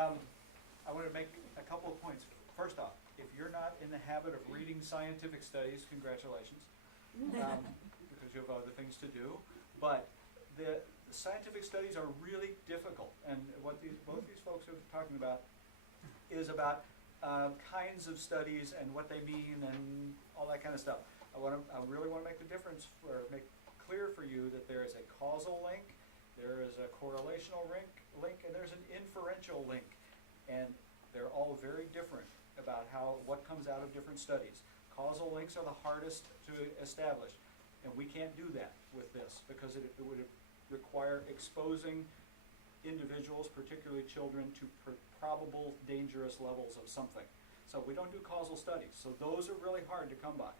I want to make a couple of points. First off, if you're not in the habit of reading scientific studies, congratulations, because you have other things to do. But the scientific studies are really difficult, and what both these folks are talking about is about kinds of studies and what they mean and all that kind of stuff. I really want to make the difference, or make clear for you that there is a causal link, there is a correlational link, and there's an inferential link. And they're all very different about what comes out of different studies. Causal links are the hardest to establish, and we can't do that with this because it would require exposing individuals, particularly children, to probable dangerous levels of something. So we don't do causal studies. So those are really hard to come by.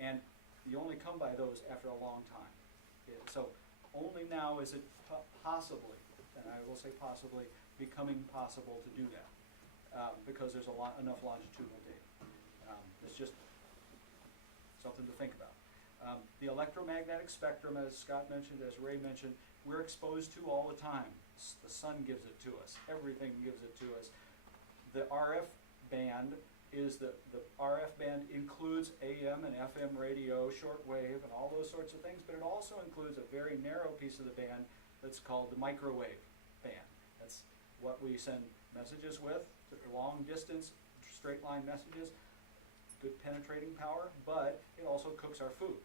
And you only come by those after a long time. So only now is it possibly, and I will say possibly, becoming possible to do that. Because there's enough longitudinal data. It's just something to think about. The electromagnetic spectrum, as Scott mentioned, as Ray mentioned, we're exposed to all the time. The sun gives it to us. Everything gives it to us. The RF band is the RF band includes AM and FM radio, shortwave, and all those sorts of things, but it also includes a very narrow piece of the band that's called the microwave band. That's what we send messages with, long distance, straight line messages, good penetrating power, but it also cooks our food.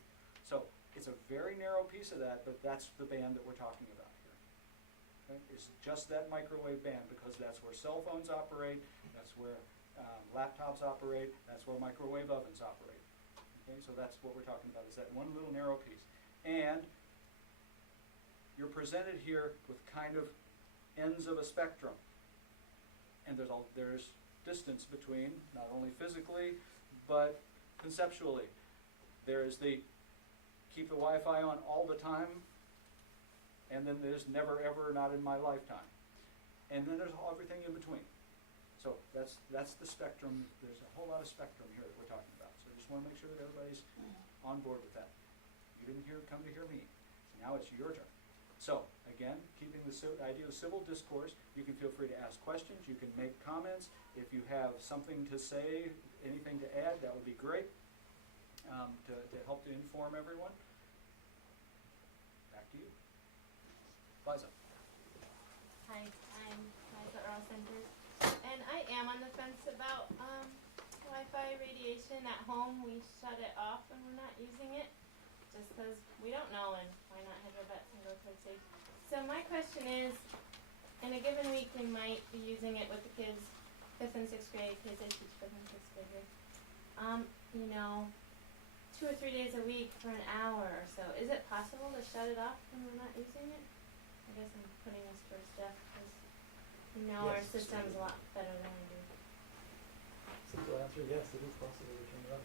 So it's a very narrow piece of that, but that's the band that we're talking about here. Okay? It's just that microwave band because that's where cell phones operate, that's where laptops operate, that's where microwave ovens operate. Okay? So that's what we're talking about, is that one little narrow piece. And you're presented here with kind of ends of a spectrum. And there's distance between, not only physically, but conceptually. There's the keep the Wi-Fi on all the time, and then there's never ever, not in my lifetime. And then there's everything in between. So that's the spectrum. There's a whole lot of spectrum here that we're talking about. So I just want to make sure that everybody's on board with that. You didn't come to hear me. So now it's your turn. So, again, keeping the idea of civil discourse, you can feel free to ask questions, you can make comments. If you have something to say, anything to add, that would be great to help to inform everyone. Back to you. Liza. Hi, I'm Liza Earl-Sanders, and I am on the fence about Wi-Fi radiation at home. We shut it off when we're not using it, just because we don't know, and why not have our bets and go play safe. So my question is, in a given week we might be using it with the kids, 5th and 6th grade, kids I teach 5th and 6th grade here. 2 or 3 days a week for an hour or so. Is it possible to shut it off when we're not using it? I guess I'm putting this towards Jeff, because you know our system's a lot better than we do. Simple answer, yes, it is possible to turn it off.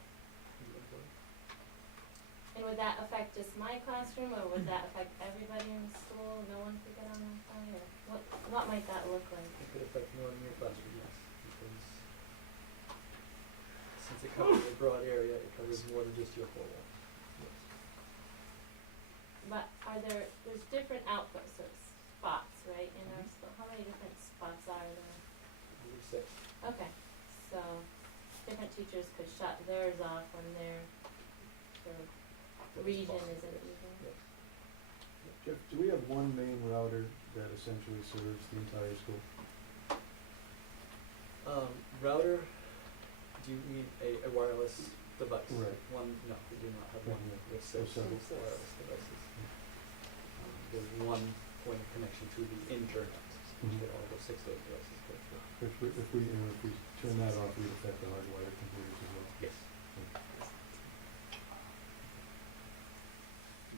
And would that affect just my classroom, or would that affect everybody in the school? No one could get on Wi-Fi, or what might that look like? It could affect more in your classroom, yes, because since it covers a broad area, it covers more than just your whole wall. Yes. But there's different outputs, so spots, right, in our school? How many different spots are there? I believe 6. Okay, so different teachers could shut theirs off when their region isn't using it. Yes. Jeff, do we have one main router that essentially serves the entire school? Router, do you mean a wireless device? Right. One, no, we do not have one with There's 6 several. wireless devices. There's one point of connection to the internet, Mhm. that all the 6 of those devices go through. If we turn that off, we'd affect the hardwired computers as well. Yes.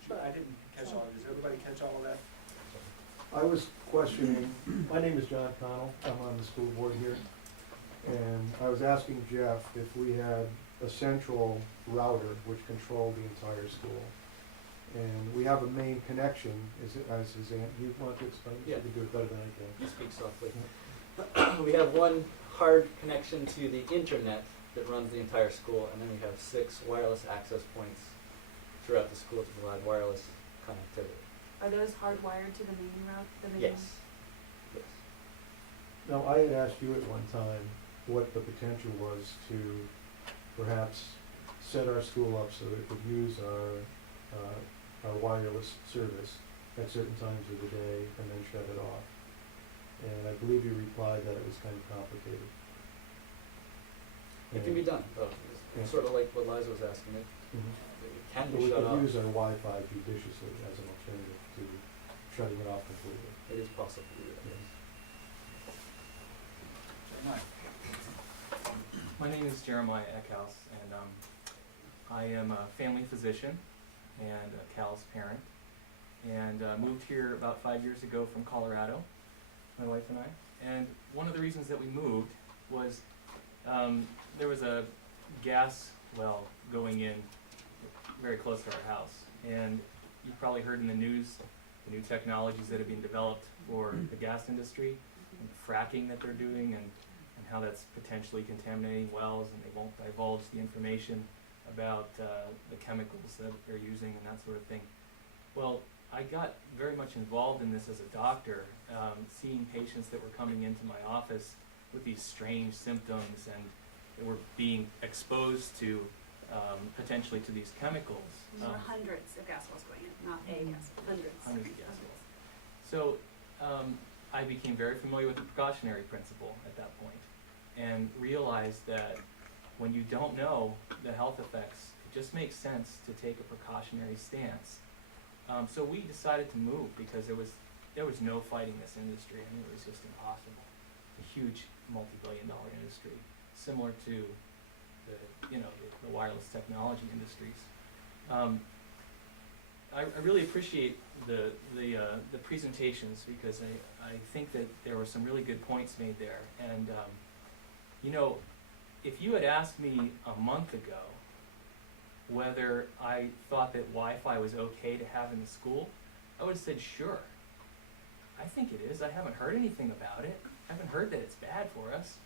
I didn't catch all of it. Does everybody catch all of that? I was questioning, my name is John Connell, I'm on the school board here, and I was asking Jeff if we had a central router which controlled the entire school. And we have a main connection, as his aunt, you want to explain? Yeah. You can do it better than I can. You speak softly. We have one hard connection to the internet that runs the entire school, and then we have 6 wireless access points throughout the school to provide wireless connectivity. Are those hardwired to the main route? Yes. Yes. Now, I had asked you at one time what the potential was to perhaps set our school up so that it could use our wireless service at certain times of the day and then shut it off. And I believe you replied that it was kind of complicated. It can be done, though. It's sort of like what Liza was asking. It can But be we shut could off. use our Wi-Fi judiciously as an alternative to shutting it off completely. It is possible to do that. Yes. My name is Jeremiah Eckhouse, and I am a family physician and a Cal's parent, and moved here about 5 years ago from Colorado, my wife and I. And one of the reasons that we moved was there was a gas well going in very close to our house, and you've probably heard in the news the new technologies that have been developed for the gas industry, and the fracking that they're doing, and how that's potentially contaminating wells, and they won't divulge the information about the chemicals that they're using and that sort of thing. Well, I got very much involved in this as a doctor, seeing patients that were coming into my office with these strange symptoms, and they were being exposed to potentially to these chemicals. There were hundreds of gas wells going in, not a gas, hundreds. Hundreds of gas wells. So I became very familiar with the precautionary principle at that point, and realized that when you don't know the health effects, it just makes sense to take a precautionary stance. So we decided to move because there was no fighting this industry. I mean, it was just impossible. A huge multi-billion-dollar industry, similar to the wireless technology industries. I really appreciate the presentations, because I think that there were some really good points made there. And if you had asked me a month ago whether I thought that Wi-Fi was okay to have in the school, I would have said sure. I think it is. I haven't heard anything about it. I haven't heard that it's bad for us.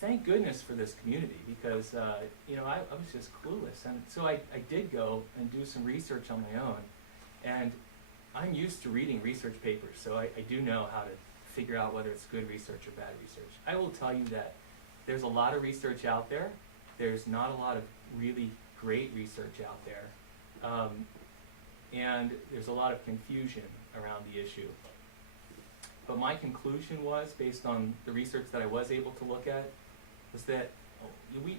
Thank goodness for this community, because I was just clueless, and so I did go and do some research on my own, and I'm used to reading research papers, so I do know how to figure out whether it's good research or bad research. I will tell you that there's a lot of research out there. There's not a lot of really great research out there, and there's a lot of confusion around the issue. But my conclusion was, based on the research that I was able to look at, was that we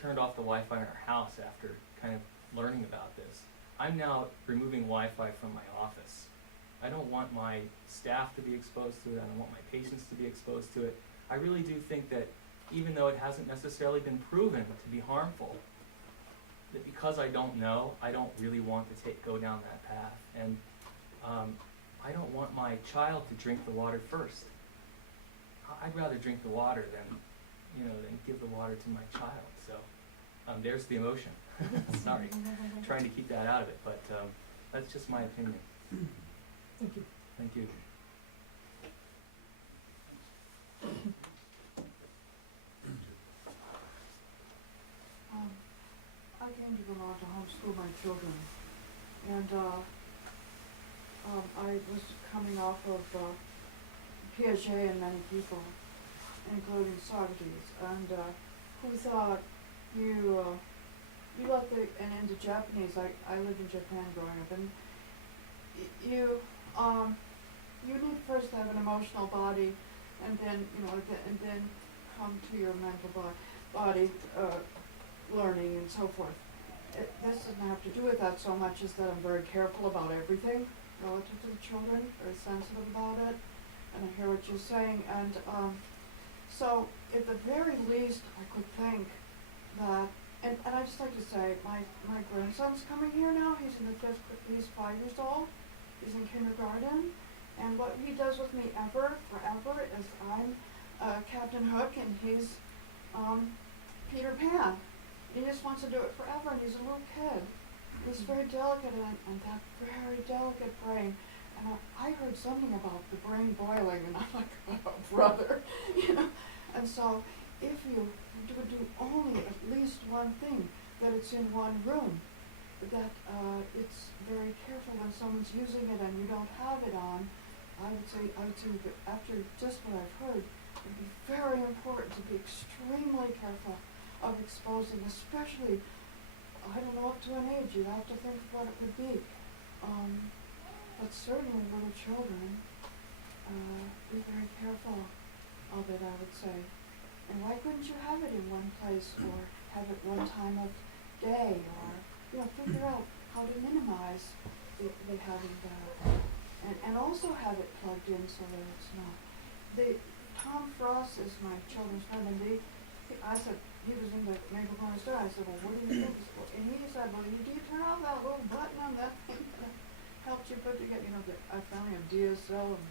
turned off the Wi-Fi in our house after kind of learning about this. I'm now removing Wi-Fi from my office. I don't want my staff to be exposed to it. I don't want my patients to be exposed to it. I really do think that even though it hasn't necessarily been proven to be harmful, that because I don't know, I don't really want to go down that path. And I don't want my child to drink the water first. I'd rather drink the water than give the water to my child. So there's the emotion. Sorry, trying to keep that out of it, but that's just my opinion. Thank you. Thank you. I came to Vermont to homeschool my children, and I was coming off of Piaget and many people, including Socrates, and who thought you let and in the Japanese, I lived in Japan growing up, and you need first to have an emotional body, and then and then come to your mental body learning and so forth. This doesn't have to do with that so much as that I'm very careful about everything relative to the children, very sensitive about it, and I hear what you're saying, and so at the very least I could think that, and I'd just like to say, my grandson's coming here now. He's in the he's 5 years old, he's in kindergarten, and what he does with me forever is I'm Captain Hook and he's Peter Pan. He just wants to do it forever, and he's a little kid. He's very delicate, and that very delicate brain. And I heard something about the brain boiling, and I'm like, oh, brother, And so, if you do only at least one thing, that it's in one room, that it's very careful when someone's using it and you don't have it on, I would say that after just what I've heard, it'd be very important to be extremely careful of exposing, especially, I don't know, up to an age, you'd have to think of what it would be. But certainly little children, be very careful of it, I would say. And why couldn't you have it in one place, or have it one time of day, or, figure out how to minimize the having that. And also have it plugged in so that it's not. Tom Frost is my children's friend, and I said, he was in the Maple Corner store, I said, well, what do you think? And he said, well, do you turn off that little button on that thing that helps you put together, I found him DSL and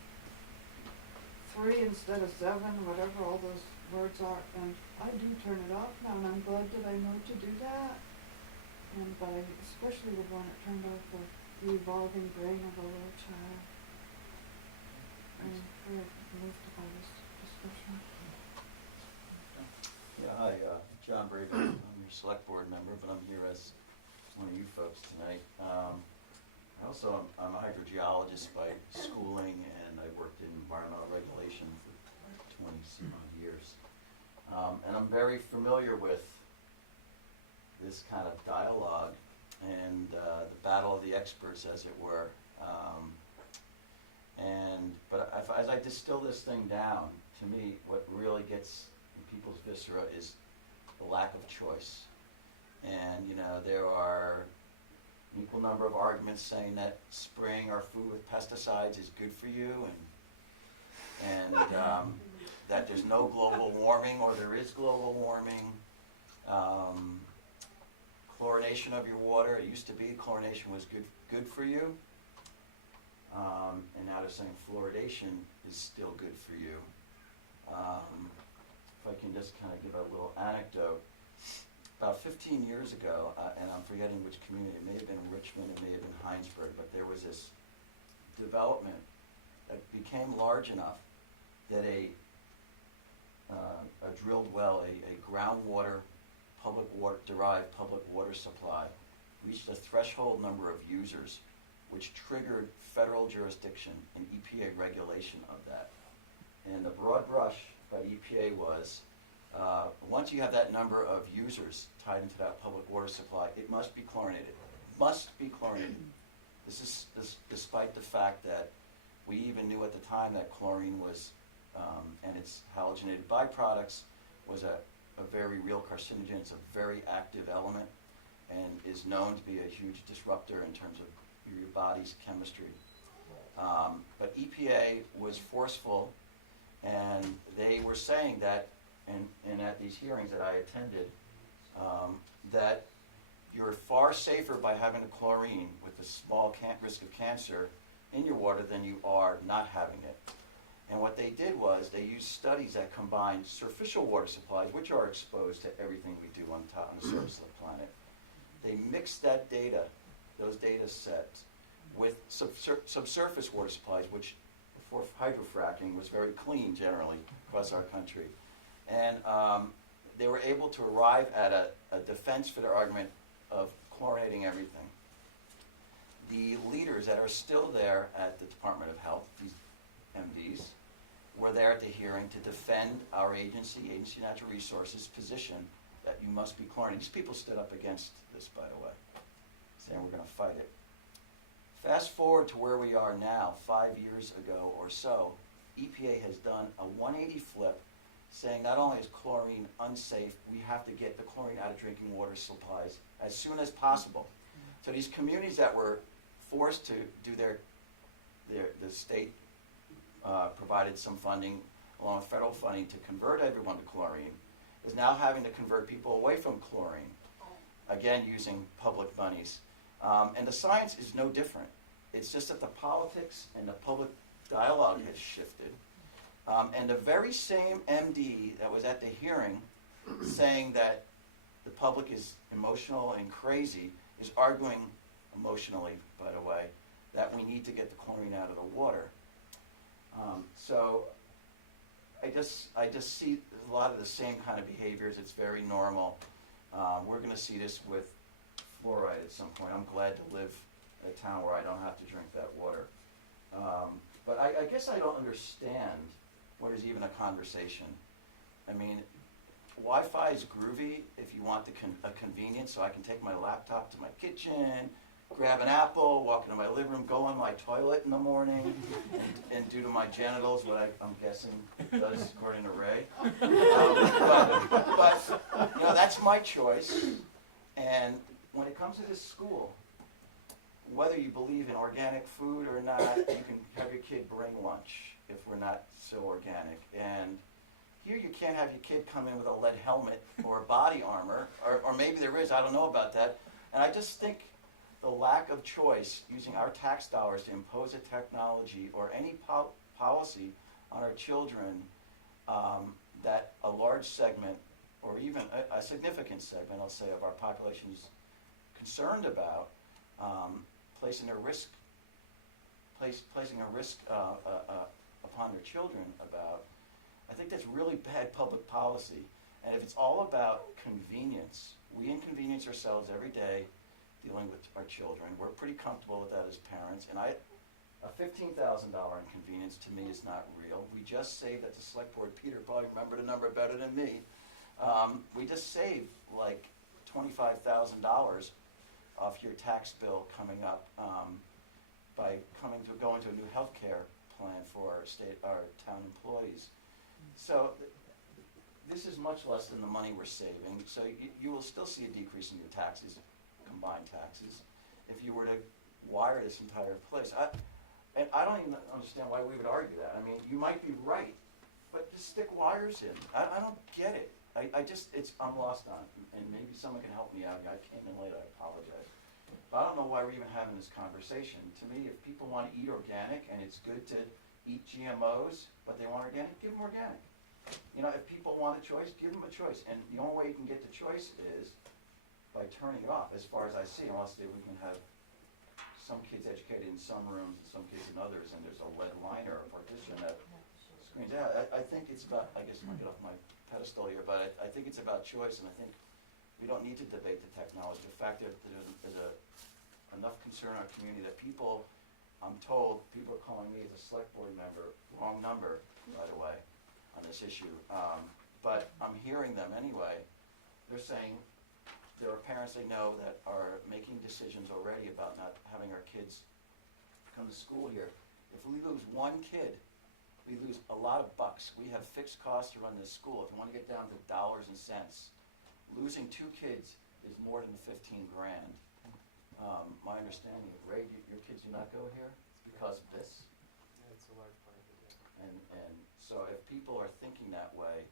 3 instead of 7, whatever all those words are, and I do turn it off now, and I'm glad that I know to do that. But I especially would want it turned off for the evolving brain of a little child. I'm very moved by this discussion. Yeah, hi, John Braven. I'm your select board member, but I'm here as one of you folks tonight. I'm a hydrogeologist by schooling, and I worked in environmental regulation for 20-some odd years. And I'm very familiar with this kind of dialogue and the battle of the experts, as it were. But as I distill this thing down, to me, what really gets in people's viscera is the lack of choice. And there are an equal number of arguments saying that spraying our food with pesticides is good for you, and that there's no global warming, or there is global warming. Chlorination of your water, it used to be chlorination was good for you, and now they're saying fluoridation is still good for you. If I can just kind of give a little anecdote, about 15 years ago, and I'm forgetting which community, it may have been Richmond, it may have been Heinsberg, but there was this development that became large enough that a drilled well, a groundwater, derived public water supply, reached a threshold number of users, which triggered federal jurisdiction and EPA regulation of that. And the broad brush by EPA was, once you have that number of users tied into that public water supply, it must be chlorinated. Must be chlorinated. This is despite the fact that we even knew at the time that chlorine was, and its halogenated byproducts, was a very real carcinogen. It's a very active element and is known to be a huge disruptor in terms of your body's chemistry. But EPA was forceful, and they were saying that, and at these hearings that I attended, that you're far safer by having a chlorine with a small risk of cancer in your water than you are not having it. And what they did was they used studies that combined superficial water supplies, which are exposed to everything we do on the surface of the planet. They mixed that data, those data sets, with subsurface water supplies, which before hydrofracking was very clean generally across our country. And they were able to arrive at a defense for their argument of chlorinating everything. The leaders that are still there at the Department of Health, these MDs, were there at the hearing to defend our Agency of Natural Resources' position that you must be chlorinated. These people stood up against this, by the way, saying we're going to fight it. Fast forward to where we are now, 5 years ago or so, EPA has done a 180 flip, saying not only is chlorine unsafe, we have to get the chlorine out of drinking water supplies as soon as possible. So these communities that were forced to do the state provided some funding along with federal funding to convert everyone to chlorine, is now having to convert people away from chlorine, again using public monies. And the science is no different. It's just that the politics and the public dialogue has shifted. And the very same MD that was at the hearing saying that the public is emotional and crazy is arguing emotionally, by the way, that we need to get the chlorine out of the water. So I just see a lot of the same kind of behaviors. It's very normal. We're going to see this with fluoride at some point. I'm glad to live in a town where I don't have to drink that water. But I guess I don't understand what is even a conversation. I mean, Wi-Fi is groovy if you want a convenience, so I can take my laptop to my kitchen, grab an apple, walk into my living room, go on my toilet in the morning, and do to my genitals what I'm guessing does according to Ray. But you know, that's my choice. And when it comes to this school, whether you believe in organic food or not, you can have your kid bring lunch if we're not so organic. And here you can't have your kid come in with a lead helmet or body armor, or maybe there is, I don't know about that. And I just think the lack of choice, using our tax dollars to impose a technology or any policy on our children that a large segment, or even a significant segment, I'll say, of our population is concerned about, placing a risk upon their children about, I think that's really bad public policy. And if it's all about convenience, we inconvenience ourselves every day dealing with our children. We're pretty comfortable with that as parents. And a $15,000 inconvenience to me is not real. We just saved at the select board, Peter probably remembered the number better than me. We just saved like $25,000 off your tax bill coming up by going to a new health care plan for our town employees. So this is much less than the money we're saving. So you will still see a decrease in your taxes, combined taxes, if you were to wire this entire place. And I don't even understand why we would argue that. I mean, you might be right, but just stick wires in. I don't get it. I'm lost on it, and maybe someone can help me out. I came in late, I apologize. But I don't know why we're even having this conversation. To me, if people want to eat organic, and it's good to eat GMOs, but they want organic, give them organic. You know, if people want a choice, give them a choice. And the only way you can get the choice is by turning it off, as far as I see, unless we can have some kids educated in some rooms and some kids in others, and there's a lead liner or partition that screens out. I think it's about, I guess I'm gonna get off my pedestal here, but I think it's about choice, and I think we don't need to debate the technology. The fact that there's enough concern in our community that people, I'm told, people are calling me as a select board member, wrong number, by the way, on this issue, but I'm hearing them anyway. They're saying there are parents they know that are making decisions already about not having our kids come to school here. If we lose one kid, we lose a lot of bucks. We have fixed costs to run this school. If you want to get down to dollars and cents, losing 2 kids is more than 15 grand. My understanding of Ray, your kids do not go here because of this. That's a large part of it, yeah. And so if people are thinking that way,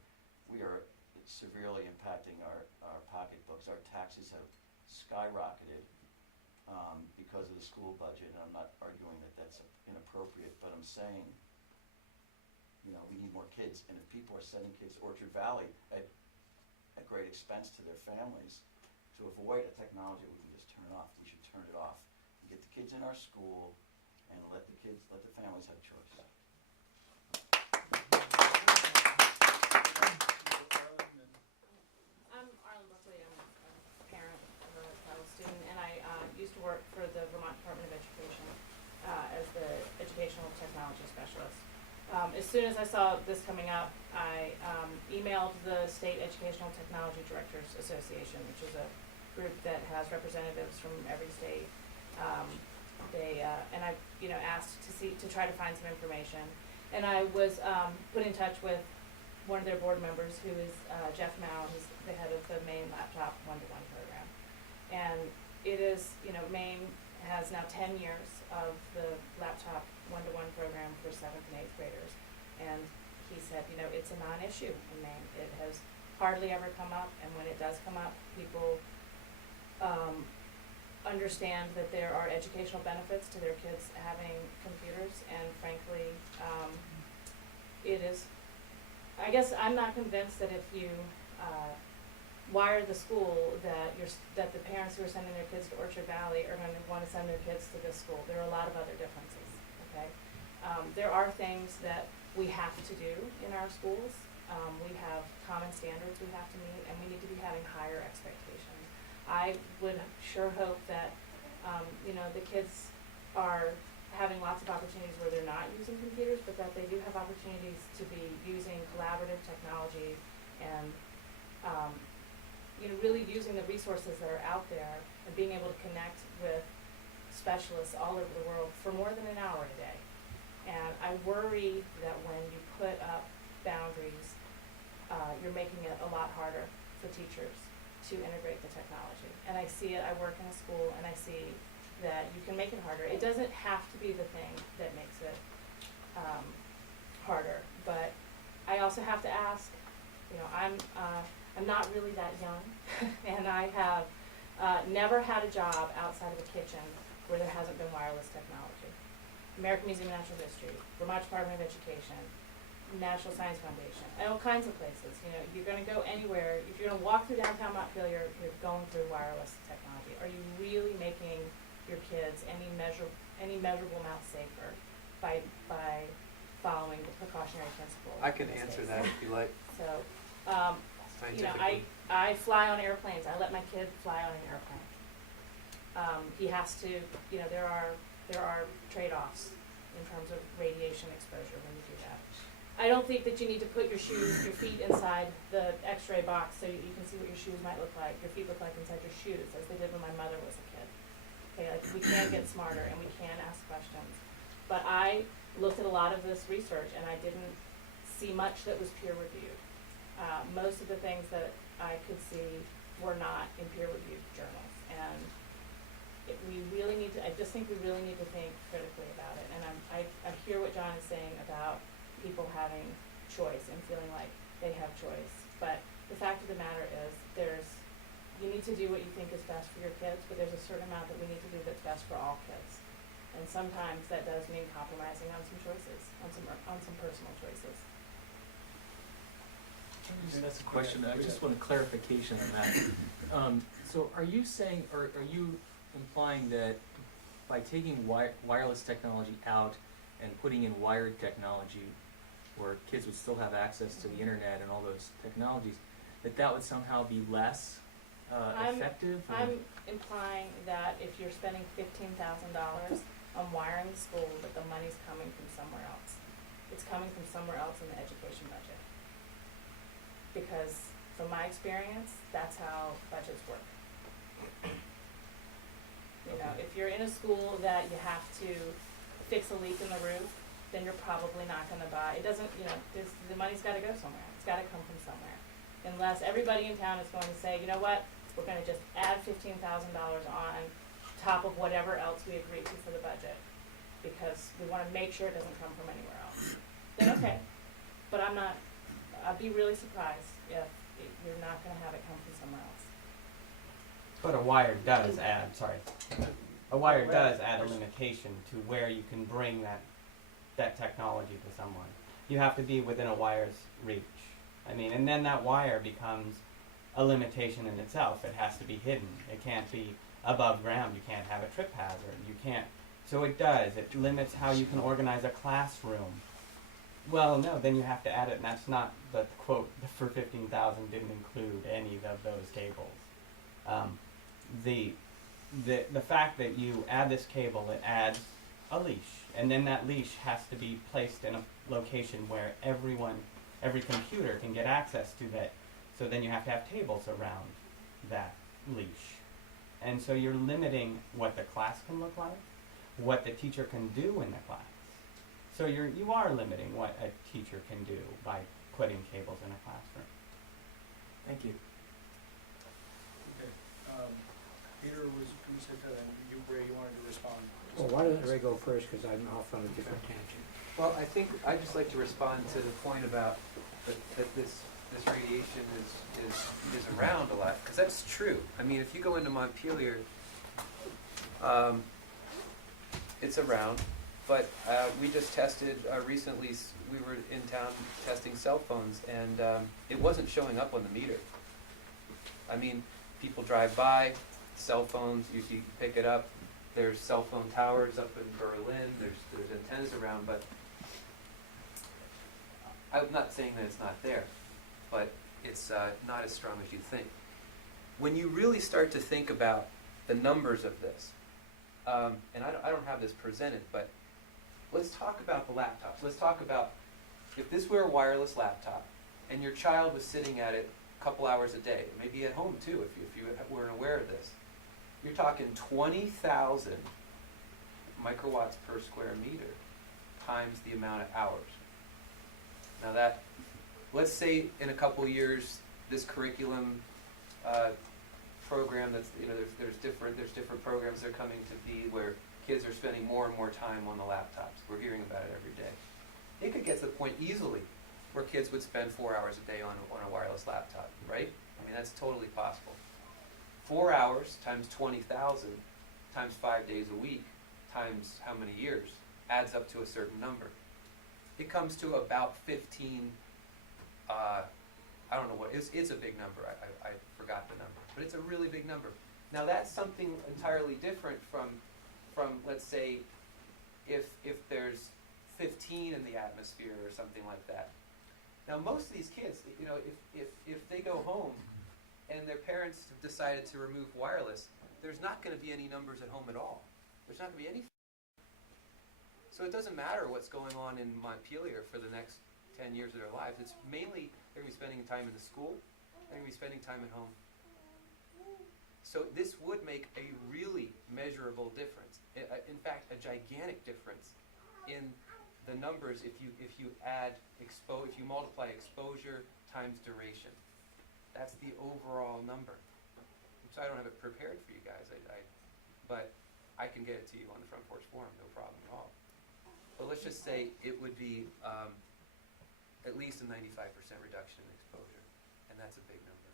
we are severely impacting our pocketbooks. Our taxes have skyrocketed because of the school budget, and I'm not arguing that that's inappropriate, but I'm saying, you know, we need more kids, and if people are sending kids to Orchard Valley at great expense to their families, to avoid a technology we can just turn it off, we should turn it off and get the kids in our school and let the families have choice. I'm Arlen Buckley. I'm a parent of a fellow student, and I used to work for the Vermont Department of Education as the educational technology specialist. As soon as I saw this coming up, I emailed the State Educational Technology Directors Association, which is a group that has representatives from every state. And I, asked to try to find some information. And I was put in touch with one of their board members, who is Jeff Mao, who's the head of the Maine Laptop 1-to-1 program. And it is, Maine has now 10 years of the laptop 1-to-1 program for 7th and 8th graders. And he said, it's a non-issue in Maine. It has hardly ever come up, and when it does come up, people understand that there are educational benefits to their kids having computers, and frankly, it is, I guess I'm not convinced that if you wire the school that the parents who are sending their kids to Orchard Valley are going to want to send their kids to this school. There are a lot of other differences, okay? There are things that we have to do in our schools. We have common standards we have to meet, and we need to be having higher expectations. I would sure hope that, the kids are having lots of opportunities where they're not using computers, but that they do have opportunities to be using collaborative technology and, really using the resources that are out there and being able to connect with specialists all over the world for more than an hour a day. And I worry that when you put up boundaries, you're making it a lot harder for teachers to integrate the technology. And I see it, I work in a school, and I see that you can make it harder. It doesn't have to be the thing that makes it harder, but I also have to ask, I'm not really that young, and I have never had a job outside of a kitchen where there hasn't been wireless technology. American Museum of Natural History, Vermont Department of Education, National Science Foundation, and all kinds of places. You're going to go anywhere. If you're going to walk through downtown Montpelier, you're going through wireless technology. Are you really making your kids any measurable amount safer by following the precautionary principles? I can answer that if you like. So, Scientifically. I fly on airplanes. I let my kid fly on an airplane. He has to, there are trade-offs in terms of radiation exposure when you do that. I don't think that you need to put your feet inside the x-ray box so you can see what your shoes might look like, your feet look like inside your shoes, as they did when my mother was a kid. Okay, we can get smarter and we can ask questions. But I looked at a lot of this research and I didn't see much that was peer-reviewed. Most of the things that I could see were not in peer-reviewed journals, and I just think we really need to think critically about it. And I hear what John is saying about people having choice and feeling like they have choice. But the fact of the matter is, you need to do what you think is best for your kids, but there's a certain amount that we need to do that's best for all kids. And sometimes that does mean compromising on some choices, on some personal choices. That's a question. I just want a clarification on that. So are you saying, or are you implying that by taking wireless technology out and putting in wired technology, where kids would still have access to the internet and all those technologies, that would somehow be less effective? I'm implying that if you're spending $15,000 on wiring the school, that the money's coming from somewhere else. It's coming from somewhere else in the education budget. Because from my experience, that's how budgets work. If you're in a school that you have to fix a leak in the roof, then you're probably not going to buy. It doesn't, the money's got to go somewhere. It's got to come from somewhere. Unless everybody in town is going to say, you know what, we're going to just add $15,000 on top of whatever else we agreed to for the budget, because we want to make sure it doesn't come from anywhere else. Then okay. But I'd be really surprised if you're not going to have it come from somewhere else. But a wire does add, a wire does add a limitation to where you can bring that technology to someone. You have to be within a wire's reach. And then that wire becomes a limitation in itself. It has to be hidden. It can't be above ground. You can't have a trip hazard. You can't. So it limits how you can organize a classroom. Well, no, then you have to add it, and that's not the quote for 15,000 didn't include any of those cables. The fact that you add this cable, it adds a leash, and then that leash has to be placed in a location where every computer can get access to that. So then you have to have tables around that leash, and so you're limiting what the class can look like, what the teacher can do in the class. So you are limiting what a teacher can do by putting cables in a classroom. Thank you. Okay. Peter we said that, and Ray, you wanted to respond. Well, why doesn't Ray go first, because I'm off on a different tangent. Well, I think I'd just like to respond to the point about that this radiation is around a lot, because that's true. If you go into Montpelier, it's around. But we just tested recently. We were in town testing cell phones, and it wasn't showing up on the meter. People drive by, cell phones. You pick it up. There's cell phone towers up in Berlin. There's antennas around, but I'm not saying that it's not there, but it's not as strong as you think. When you really start to think about the numbers of this, and I don't have this presented, but let's talk about the laptops. Let's talk about if this were a wireless laptop and your child was sitting at it a couple hours a day, maybe at home too, if you weren't aware of this. You're talking 20,000 microwatts per square meter times the amount of hours. Now that, let's say in a couple years, this curriculum program that's, there's different programs that are coming to be where kids are spending more and more time on the laptops. We're hearing about it every day. It could get to the point easily where kids would spend 4 hours a day on a wireless laptop, right? I mean, that's totally possible. 4 hours times 20,000 times 5 days a week times how many years adds up to a certain number. It comes to about 15, I don't know what, it's a big number. I forgot the number, but it's a really big number. Now that's something entirely different from let's say, if there's 15 in the atmosphere or something like that. Now most of these kids, if they go home and their parents have decided to remove wireless, there's not going to be any numbers at home at all. There's not going to be any. So it doesn't matter what's going on in Montpelier for the next 10 years of their lives. It's mainly they're going to be spending time in the school, they're going to be spending time at home. So this would make a really measurable difference. In fact, a gigantic difference in the numbers if you add if you multiply exposure times duration. That's the overall number. So I don't have it prepared for you guys, but I can get it to you on the Front Porch Forum, no problem at all. But let's just say it would be at least a 95% reduction in exposure, and that's a big number.